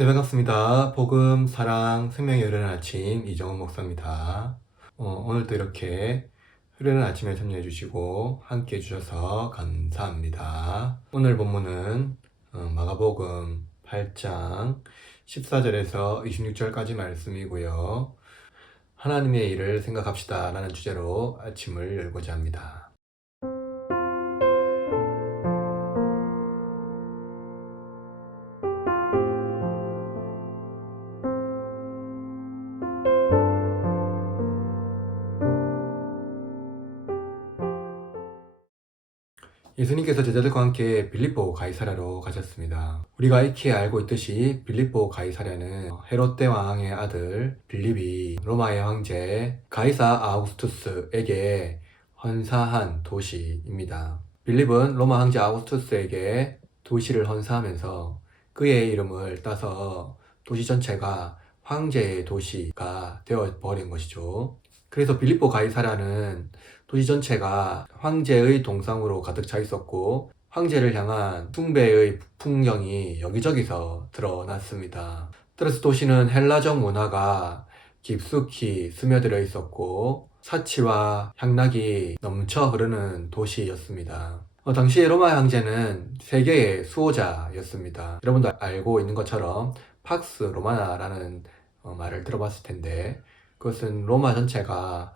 네, 반갑습니다. 복음, 사랑, 생명이 흐르는 아침 이정훈 목사입니다. 오늘도 이렇게 흐르는 아침에 참여해 주시고 함께 해 주셔서 감사합니다. 오늘 본문은 마가복음 8장 14절에서 26절까지 말씀이고요. 하나님의 일을 생각합시다 라는 주제로 아침을 열고자 합니다. 예수님께서 제자들과 함께 빌립보 가이사랴로 가셨습니다. 우리가 익히 알고 있듯이 빌립보 가이사랴는 헤롯 대왕의 아들 빌립이 로마의 황제 가이사 아우구스투스에게 헌사한 도시입니다. 빌립은 로마 황제 아우구스투스에게 도시를 헌사하면서 그의 이름을 따서 도시 전체가 황제의 도시가 되어버린 것이죠. 그래서 빌립보 가이사랴는 도시 전체가 황제의 동상으로 가득 차 있었고 황제를 향한 숭배의 풍경이 여기저기서 드러났습니다. 따라서 도시는 헬라적 문화가 깊숙이 스며들어 있었고 사치와 향락이 넘쳐 흐르는 도시였습니다. 당시에 로마 황제는 세계의 수호자였습니다. 여러분도 알고 있는 것처럼 팍스 로마나라는 말을 들어봤을 텐데 그것은 로마 전체가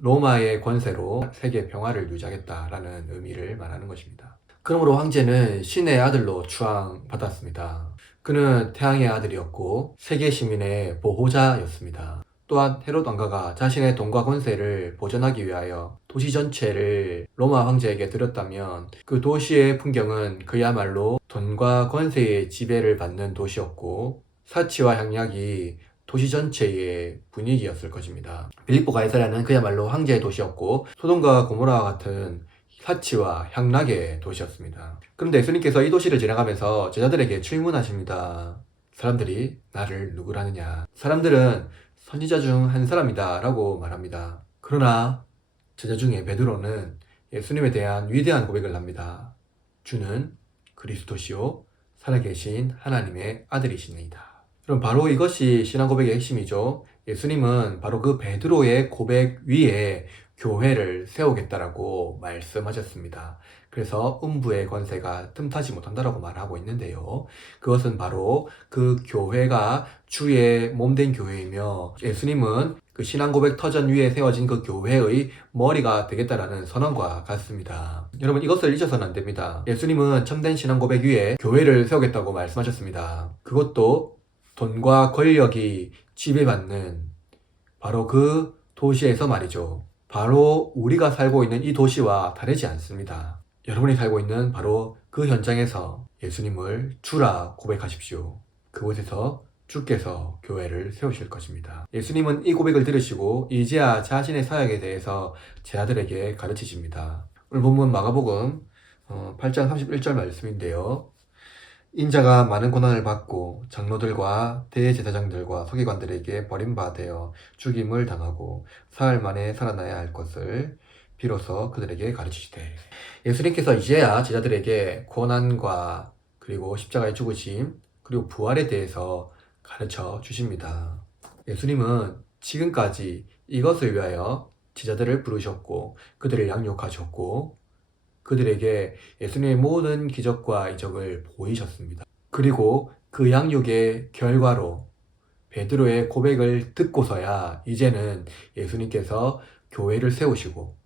로마의 권세로 세계 평화를 유지하겠다라는 의미를 말하는 것입니다. 그러므로 황제는 신의 아들로 추앙받았습니다. 그는 태양의 아들이었고 세계 시민의 보호자였습니다. 또한 헤롯 왕가가 자신의 돈과 권세를 보존하기 위하여 도시 전체를 로마 황제에게 드렸다면 그 도시의 풍경은 그야말로 돈과 권세의 지배를 받는 도시였고 사치와 향락이 도시 전체의 분위기였을 것입니다. 빌립보 가이사랴는 그야말로 황제의 도시였고 소돔과 고모라와 같은 사치와 향락의 도시였습니다. 그런데 예수님께서 이 도시를 지나가면서 제자들에게 질문하십니다. 사람들이 나를 누구라느냐? 사람들은 선지자 중 한 사람이다 라고 말합니다. 그러나 제자 중에 베드로는 예수님에 대한 위대한 고백을 합니다. 주는 그리스도시요 살아계신 하나님의 아들이시니이다. 그럼 바로 이것이 신앙 고백의 핵심이죠. 예수님은 바로 그 베드로의 고백 위에 교회를 세우겠다라고 말씀하셨습니다. 그래서 음부의 권세가 틈타지 못한다라고 말하고 있는데요. 그것은 바로 그 교회가 주의 몸된 교회이며 예수님은 그 신앙 고백 터전 위에 세워진 그 교회의 머리가 되겠다라는 선언과 같습니다. 여러분 이것을 잊어서는 안 됩니다. 예수님은 참된 신앙 고백 위에 교회를 세우겠다고 말씀하셨습니다. 그것도 돈과 권력이 지배받는 바로 그 도시에서 말이죠. 바로 우리가 살고 있는 이 도시와 다르지 않습니다. 여러분이 살고 있는 바로 그 현장에서 예수님을 주라 고백하십시오. 그곳에서 주께서 교회를 세우실 것입니다. 예수님은 이 고백을 들으시고 이제야 자신의 사역에 대해서 제자들에게 가르치십니다. 오늘 본문 마가복음 8장 31절 말씀인데요. 인자가 많은 고난을 받고 장로들과 대제사장들과 서기관들에게 버림받아 죽임을 당하고 사흘 만에 살아나야 할 것을 비로소 그들에게 가르치시되 예수님께서 이제야 제자들에게 고난과 그리고 십자가의 죽으심 그리고 부활에 대해서 가르쳐 주십니다. 예수님은 지금까지 이것을 위하여 제자들을 부르셨고 그들을 양육하셨고 그들에게 예수님의 모든 기적과 이적을 보이셨습니다. 그리고 그 양육의 결과로 베드로의 고백을 듣고서야 이제는 예수님께서 교회를 세우시고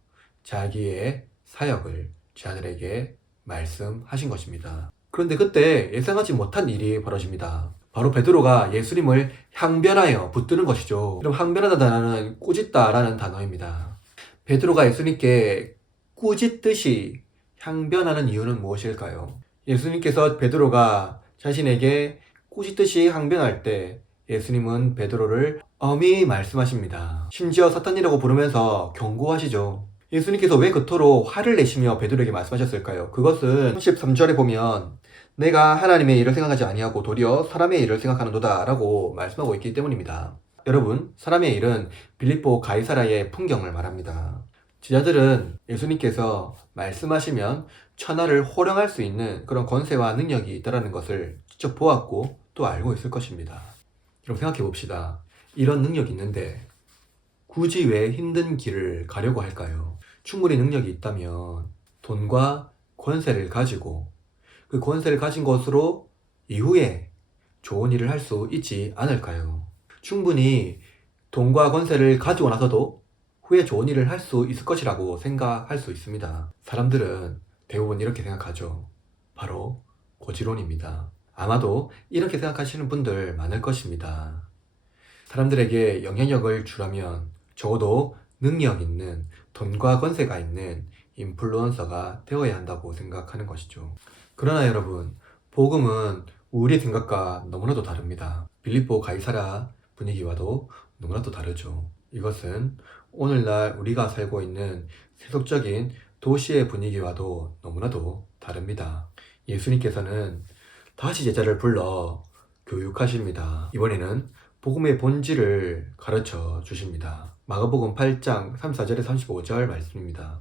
자기의 사역을 제자들에게 말씀하신 것입니다. 그런데 그때 예상하지 못한 일이 벌어집니다. 바로 베드로가 예수님을 항변하여 붙드는 것이죠. 그럼 항변하다 단어는 꾸짖다라는 단어입니다. 베드로가 예수님께 꾸짖듯이 항변하는 이유는 무엇일까요? 예수님께서 베드로가 자신에게 꾸짖듯이 항변할 때 예수님은 베드로를 엄히 말씀하십니다. 심지어 사탄이라고 부르면서 경고하시죠. 예수님께서 왜 그토록 화를 내시며 베드로에게 말씀하셨을까요? 그것은 33절에 보면 내가 하나님의 일을 생각하지 아니하고 도리어 사람의 일을 생각하는도다 라고 말씀하고 있기 때문입니다. 여러분, 사람의 일은 빌립보 가이사랴의 풍경을 말합니다. 제자들은 예수님께서 말씀하시면 천하를 호령할 수 있는 그런 권세와 능력이 있다는 것을 직접 보았고 또 알고 있을 것입니다. 그럼 생각해 봅시다. 이런 능력이 있는데 굳이 왜 힘든 길을 가려고 할까요? 충분히 능력이 있다면 돈과 권세를 가지고 그 권세를 가진 것으로 이후에 좋은 일을 할 수 있지 않을까요? 충분히 돈과 권세를 가지고 나서도 후에 좋은 일을 할 수 있을 것이라고 생각할 수 있습니다. 사람들은 대부분 이렇게 생각하죠. 바로 고지론입니다. 아마도 이렇게 생각하시는 분들 많을 것입니다. 사람들에게 영향력을 주려면 적어도 능력 있는, 돈과 권세가 있는 인플루언서가 되어야 한다고 생각하는 것이죠. 그러나 여러분, 복음은 우리의 생각과 너무나도 다릅니다. 빌립보 가이사랴 분위기와도 너무나도 다르죠. 이것은 오늘날 우리가 살고 있는 세속적인 도시의 분위기와도 너무나도 다릅니다. 예수님께서는 다시 제자를 불러 교육하십니다. 이번에는 복음의 본질을 가르쳐 주십니다. 마가복음 8장 34절에 35절 말씀입니다.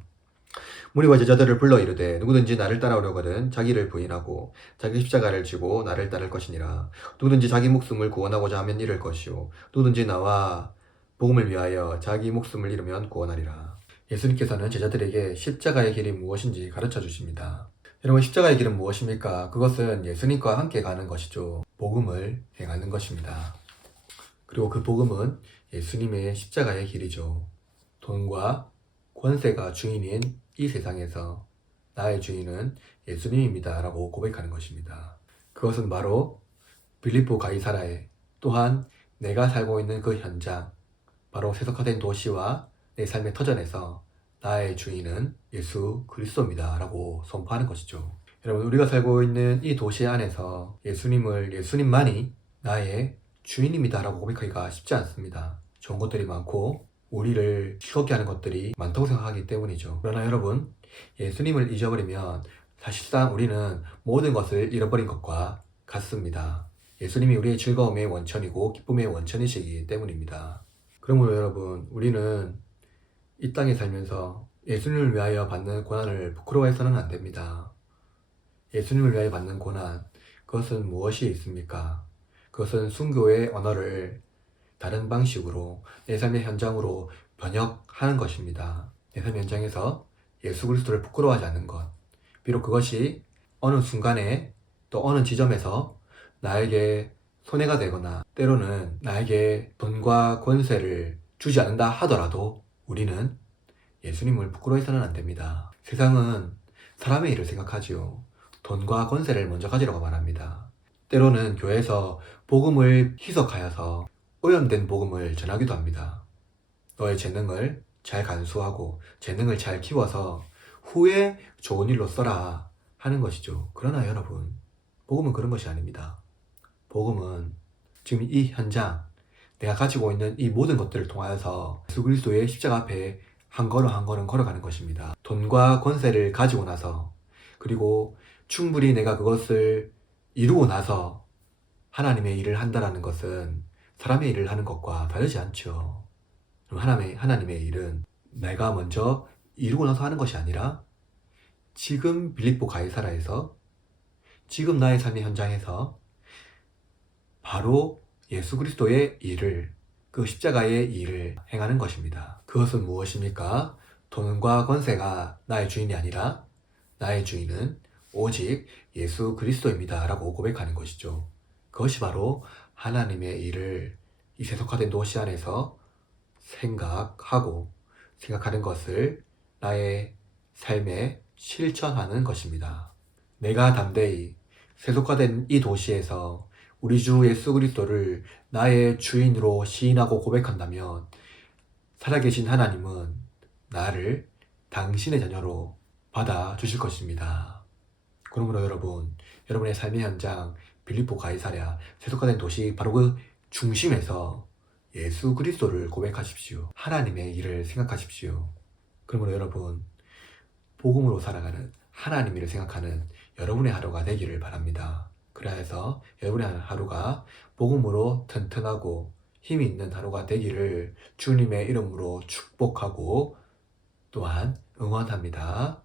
무리와 제자들을 불러 이르되 누구든지 나를 따라오려거든 자기를 부인하고 자기 십자가를 지고 나를 따를 것이니라. 누구든지 자기 목숨을 구원하고자 하면 잃을 것이요 누구든지 나와 복음을 위하여 자기 목숨을 잃으면 구원하리라. 예수님께서는 제자들에게 십자가의 길이 무엇인지 가르쳐 주십니다. 여러분, 십자가의 길은 무엇입니까? 그것은 예수님과 함께 가는 것이죠. 복음을 행하는 것입니다. 그리고 그 복음은 예수님의 십자가의 길이죠. 돈과 권세가 주인인 이 세상에서 나의 주인은 예수님입니다 라고 고백하는 것입니다. 그것은 바로 빌립보 가이사랴에, 또한 내가 살고 있는 그 현장, 바로 세속화된 도시와 내 삶의 터전에서 나의 주인은 예수 그리스도입니다 라고 선포하는 것이죠. 여러분, 우리가 살고 있는 이 도시 안에서 예수님만이 나의 주인입니다 라고 고백하기가 쉽지 않습니다. 좋은 것들이 많고 우리를 즐겁게 하는 것들이 많다고 생각하기 때문이죠. 그러나 여러분, 예수님을 잊어버리면 사실상 우리는 모든 것을 잃어버린 것과 같습니다. 예수님이 우리의 즐거움의 원천이고 기쁨의 원천이시기 때문입니다. 그러므로 여러분, 우리는 이 땅에 살면서 예수님을 위하여 받는 고난을 부끄러워해서는 안 됩니다. 예수님을 위하여 받는 고난, 그것은 무엇이 있습니까? 그것은 순교의 언어를 다른 방식으로 내 삶의 현장으로 번역하는 것입니다. 내 삶의 현장에서 예수 그리스도를 부끄러워하지 않는 것. 비록 그것이 어느 순간에 또 어느 지점에서 나에게 손해가 되거나 때로는 나에게 돈과 권세를 주지 않는다 하더라도 우리는 예수님을 부끄러워해서는 안 됩니다. 세상은 사람의 일을 생각하지요. 돈과 권세를 먼저 가지라고 말합니다. 때로는 교회에서 복음을 희석하여서 오염된 복음을 전하기도 합니다. 너의 재능을 잘 간수하고 재능을 잘 키워서 후에 좋은 일로 써라 하는 것이죠. 그러나 여러분, 복음은 그런 것이 아닙니다. 복음은 지금 이 현장, 내가 가지고 있는 이 모든 것들을 통하여서 예수 그리스도의 십자가 앞에 한 걸음 한 걸음 걸어가는 것입니다. 돈과 권세를 가지고 나서, 그리고 충분히 내가 그것을 이루고 나서 하나님의 일을 한다라는 것은 사람의 일을 하는 것과 다르지 않죠. 하나님의 일은 내가 먼저 이루고 나서 하는 것이 아니라 지금 빌립보 가이사랴에서, 지금 나의 삶의 현장에서 바로 예수 그리스도의 일을, 그 십자가의 일을 행하는 것입니다. 그것은 무엇입니까? 돈과 권세가 나의 주인이 아니라 나의 주인은 오직 예수 그리스도입니다 라고 고백하는 것이죠. 그것이 바로 하나님의 일을 이 세속화된 도시 안에서 생각하는 것을 나의 삶에 실천하는 것입니다. 내가 담대히 세속화된 이 도시에서 우리 주 예수 그리스도를 나의 주인으로 시인하고 고백한다면 살아계신 하나님은 나를 당신의 자녀로 받아주실 것입니다. 그러므로 여러분, 여러분의 삶의 현장, 빌립보 가이사랴, 세속화된 도시 바로 그 중심에서 예수 그리스도를 고백하십시오. 하나님의 일을 생각하십시오. 그러므로 여러분, 복음으로 살아가는, 하나님 일을 생각하는 여러분의 하루가 되기를 바랍니다. 그래야 해서 여러분의 하루가 복음으로 튼튼하고 힘이 있는 하루가 되기를 주님의 이름으로 축복하고 또한 응원합니다.